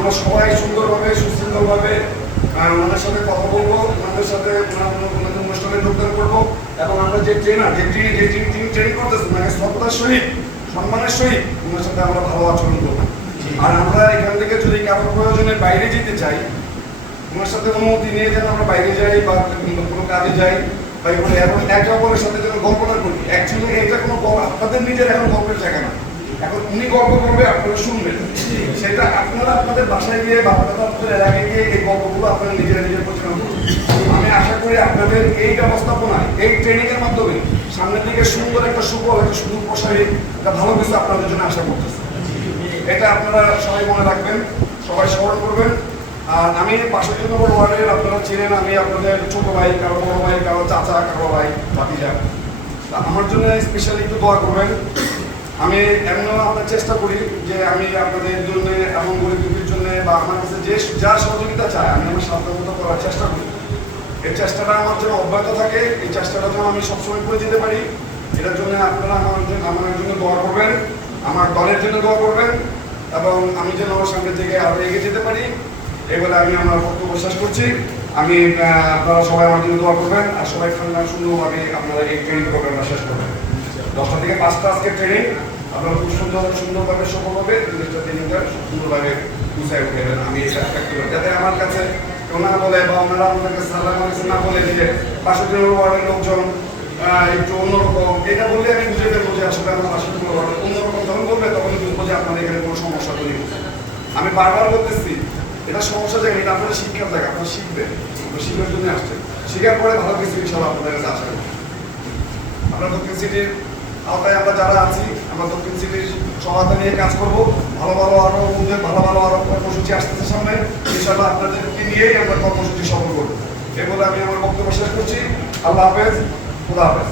আমরা সবাই সুন্দরভাবে সুশৃঙ্খলভাবে ওনাদের সাথে কথা বলবো, ওনাদের সাথে ওনাদের অনুষ্ঠানে যোগদান করবো এবং আমরা যে ট্রেনার যিনি ট্রেনিং করতেছেন মানে শ্রদ্ধার সহিত সম্মানের সহিত ওনার সাথে আমরা ভালো আচরণ করবো। আর আমরা এখান থেকে যদি কারো প্রয়োজনে বাইরে যেতে চাই ওনার সাথে অনুমতি নিয়ে যেন আমরা বাইরে যাই বা কোনো কাজে যাই বা এবং একে অপরের সাথে যেন গল্প না করি। অ্যাকচুয়ালি এটা কোনো আপনাদের নিজের এখন গল্পের জায়গা না, এখন উনি গল্প করবে আপনারা শুনবেন, সেটা আপনারা আপনাদের বাসায় গিয়ে বা আপনারা আপনাদের এলাকায় গিয়ে এই গল্পগুলো আপনারা নিজেরা নিজের পরিচালনা করুন। আমি আশা করি আপনাদের এই ব্যবস্থাপনায় এই ট্রেনিংয়ের মাধ্যমে সামনের দিকে সুন্দর একটা সুফল একটা সুন্দর প্রসারী একটা ভালো কিছু আপনাদের জন্য আশা করতেছি। এটা আপনারা সবাই মনে রাখবেন, সবাই স্মরণ করবেন। আর আমি ৬২ নম্বর ওয়ার্ডের আপনারা ছিলেন, আমি আপনাদের ছোট ভাই, কারো বড় ভাই, কারো চাচা, কারো ভাই, ভাতিজা। আমার জন্য স্পেশালি একটু দোয়া করবেন। আমি এমনও আপনার চেষ্টা করি যে আমি আপনাদের জন্য এমন গরিবের জন্য বা আমার কাছে যে যা সহযোগিতা চায় আমি আমার সাধ্যমতো করার চেষ্টা করি। এই চেষ্টাটা আমার জন্য অব্যাহত থাকে, এই চেষ্টাটা যেন আমি সবসময় করে যেতে পারি। এটার জন্য আপনারা আমার জন্য দোয়া করবেন, আমার দলের জন্য দোয়া করবেন এবং আমি যেন আমার সামনের দিকে আরও এগিয়ে যেতে পারি। এই বলে আমি আমার বক্তব্য শেষ করছি। আমি আপনারা সবাই আমার জন্য দোয়া করবেন আর সবাই সুন্দরভাবে আপনারা এই ট্রেনিং প্রোগ্রামটা শেষ করবেন। 10টা থেকে 5টা আজকে ট্রেনিং, আপনারা খুব সুন্দরভাবে সফলভাবে জিনিসটা ট্রেনিংটা সুন্দরভাবে গুছাই উঠেবেন। আমি এটা একটা যাতে আমার কাছে কেউ না বলে বা ওনারা আপনার কাছে সাদা আমার কাছে না বলে যে 65 ওয়ার্ডের লোকজন একটু অন্যরকম, এটা বললে আমি বুঝে ফেলবো যে আসলে আমার 65 ওয়ার্ডের অন্যরকম যখন বলবে তখন বুঝবো যে আপনাদের এখানে কোনো সমস্যা তৈরি হচ্ছে। আমি বারবার বলতেছি এটা সমস্যা জায়গা, এটা আপনারা শিক্ষার জায়গা, আপনারা শিখবেন, শিখার জন্য আসছেন, শিখার পরে ভালো কিছু ইনশাআল্লাহ আপনাদের কাছে আসবেন। আমরা দক্ষিণ সিটির আওতায় আমরা যারা আছি আমরা দক্ষিণ সিটির সহায়তা নিয়ে কাজ করবো। ভালো আরো কর্মসূচি আসতেছে সামনে, ইনশাআল্লাহ আপনাদেরকে নিয়েই আমরা কর্মসূচি সফল করবো। এ বলে আমি আমার বক্তব্য শেষ করছি। আল্লাহ হাফেজ, খুদা হাফেজ।